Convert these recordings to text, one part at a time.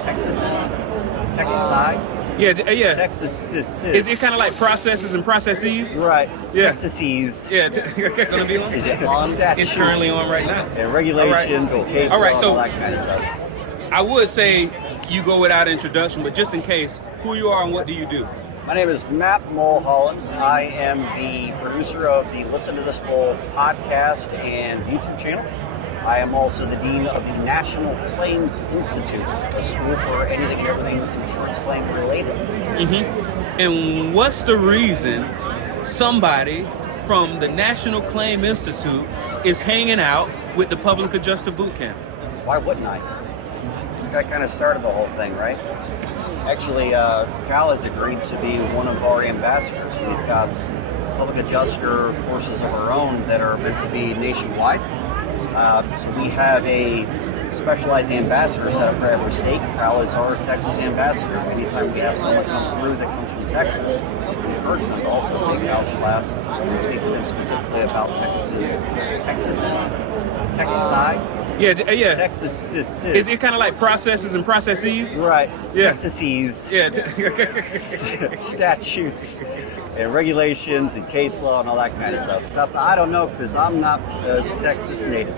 Texas. Yeah. Texas. Is it kind of like processes and processes? Right. Yeah. Texas. Yeah. Gonna be on? Is it on? It's currently on right now. And regulations and case All right, law so and all that kind of stuff. I would say you go without introduction, but just in case, who you are and what do you do? My name is Mathew Mulholland. I am the producer of the Listen to This Bull podcast and YouTube channel. I am also the dean of the National Claims Institute, a school for anything and everything insurance claim related. Mm-hmm. And what's the reason somebody from the National Claim Institute is hanging out with the Public Adjuster Boot Camp? Why wouldn't I? This guy kind of started the whole thing, right? Actually, Cal has agreed to be one of our ambassadors. We've got public adjuster courses of our own that are meant to be nationwide. So we have a specialized ambassador set up for every state. Cal is our Texas ambassador. Anytime we have someone come through that comes from Texas, we encourage them to also take Cal's class and speak with them specifically about Texas. Yeah. Texas. Is it kind of like processes and processes? Right. Yeah. Texas. Yeah. Statutes and regulations and case law and all that kind of stuff. Stuff that I don't know because I'm not a Texas native.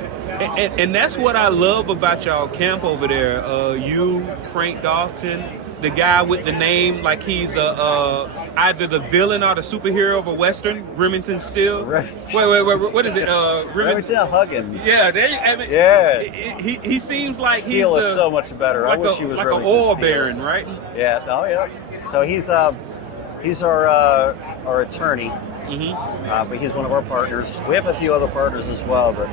And that's what I love about y'all camp over there. You, Frank Dalton, the guy with the name like he's either the villain or the superhero of a Western, Remington Steele. Right. Wait, what is it? Remington Huggins. Yeah, there you have it. Yeah. He seems like Steele he's is so much better. Like I wish he was like really an oil Steele. baron, right? Yeah. Oh yeah. So he's our attorney. Mm-hmm. But he's one of our partners. We have a few other partners as well, but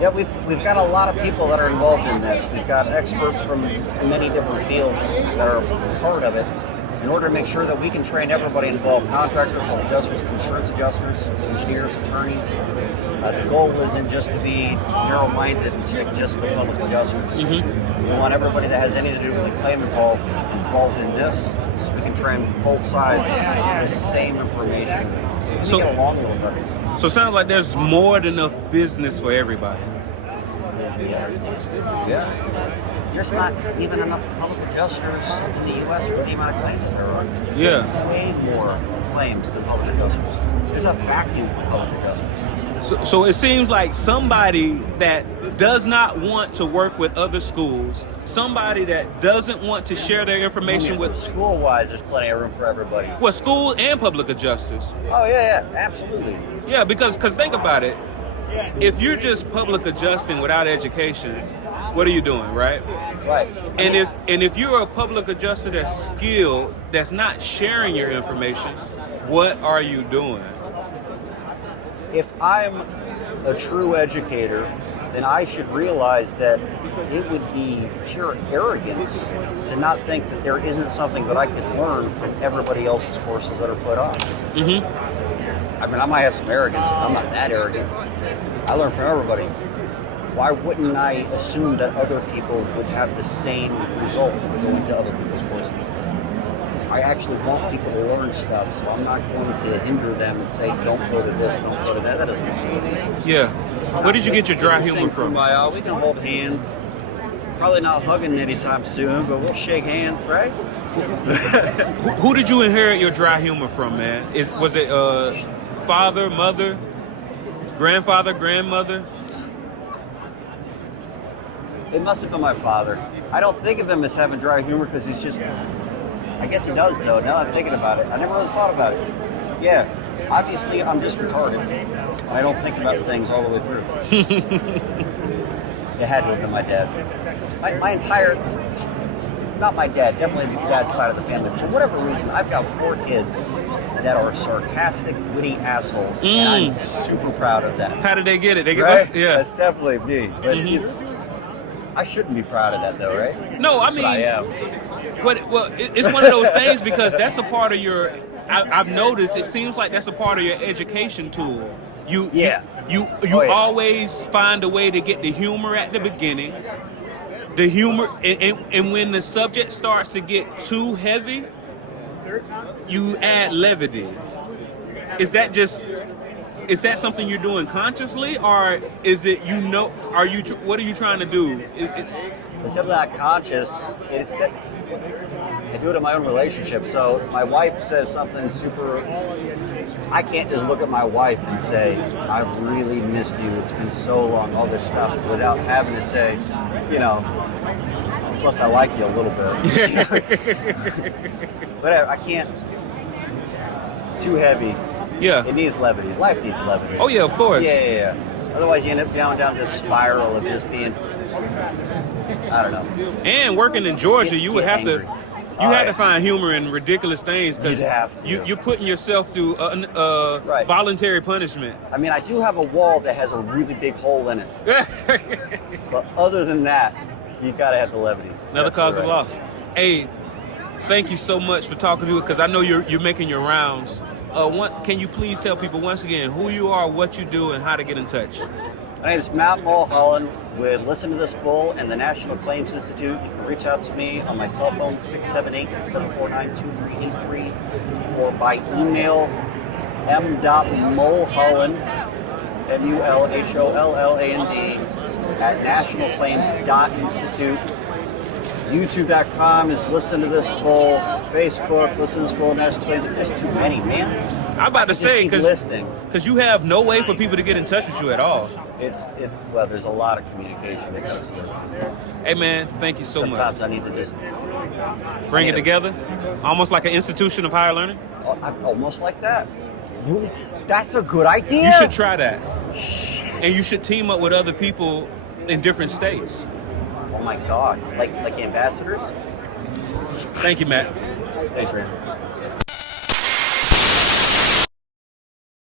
yeah, we've got a lot of people that are involved in this. We've got experts from many different fields that are part of it in order to make sure that we can train everybody involved: contractors, public adjusters, insurance adjusters, engineers, attorneys. The goal isn't just to be narrow-minded and stick just to public adjusters. Mm-hmm. We want everybody that has anything to do with the claim involved in this, so we can train both sides with the same information. So get along a little better. So it sounds like there's more than enough business for everybody. Yeah. There's not even enough public adjusters in the U.S. for the amount of claims there are. Yeah. Way more claims than public adjusters. There's a vacuum for public adjusters. So it seems like somebody that does not want to work with other schools, somebody that doesn't want to share their information with... School-wise, there's plenty of room for everybody. Well, school and public adjusters. Oh, yeah, absolutely. Yeah, because think about it. If you're just public adjusting without education, what are you doing, right? Right. And if you're a public adjuster that's skilled, that's not sharing your information, what are you doing? If I'm a true educator, then I should realize that it would be pure arrogance to not think that there isn't something that I could learn from everybody else's courses that are put on. Mm-hmm. I mean, I might have some arrogance, but I'm not that arrogant. I learn from everybody. Why wouldn't I assume that other people would have the same result going to other people's courses? I actually want people to learn stuff, so I'm not going to hinder them and say, don't go to this, don't go to that. That doesn't make sense. Yeah. Where did you get your dry humor from? We can hold hands. Probably not hugging anytime soon, but we'll shake hands, right? Who did you inherit your dry humor from, man? Was it father, mother, grandfather, grandmother? It must have been my father. I don't think of him as having dry humor because he's just... I guess he does, though, now that I'm thinking about it. I never really thought about it. Yeah, obviously I'm just retarded. I don't think about things all the way through. It had to have been my dad. My entire... Not my dad, definitely my dad's side of the family. For whatever reason, I've got 4 kids that are sarcastic, witty assholes, and I'm super proud of that. How did they get it? Right? Yeah. That's definitely me. But I shouldn't be proud of that, though, right? No, I mean... But I am. Well, it's one of those things because that's a part of your... I've noticed it seems like that's a part of your education tool. You always find a way to get the humor at the beginning. The humor, and when the subject starts to get too heavy, you add levity. Is that just is that something you're doing consciously, or is it Are you? What are you trying to do? It's definitely not conscious. I do it in my own relationship. So my wife says something super. I can't just look at my wife and say, "I've really missed you. It's been so long." All this stuff without having to say, Plus, I like you a little bit. But I can't. Too heavy. Yeah. It needs levity. Life needs levity. Oh yeah, of course. Yeah. Otherwise, you end up down this spiral of just being. I don't know. And working in Georgia, you would have angry. to. You had to find humor in ridiculous things because you're putting yourself through Right. voluntary punishment. I mean, I do have a wall that has a really big hole in it. But other than that, you got to have the levity. Another cause of loss. Hey, thank you so much for talking to us because I know you're making your rounds. Can you please tell people once again who you are, what you do, and how to get in touch? My name is Matt Mulholland with Listen to This Bull and the National Claims Institute. You can reach out to me on my cell phone, 678-749-2383, or by email, m.mulholland, mulholland, at nationalclaims.institute. YouTube.com is Listen to This Bull. Facebook, Listen to This Bull, National Claims. There's too many, man. I'm about to say, because you have no way for people to get in touch with you at all. Well, there's a lot of communication that goes with it. Hey, man, thank you so much. Sometimes I need to just bring it together, almost like an institution of higher learning. Almost like that. That's a good idea. You should try that. Shit. And you should team up with other people in different states. Oh my God, like ambassadors. Thank you, Matt. Thanks, Ray.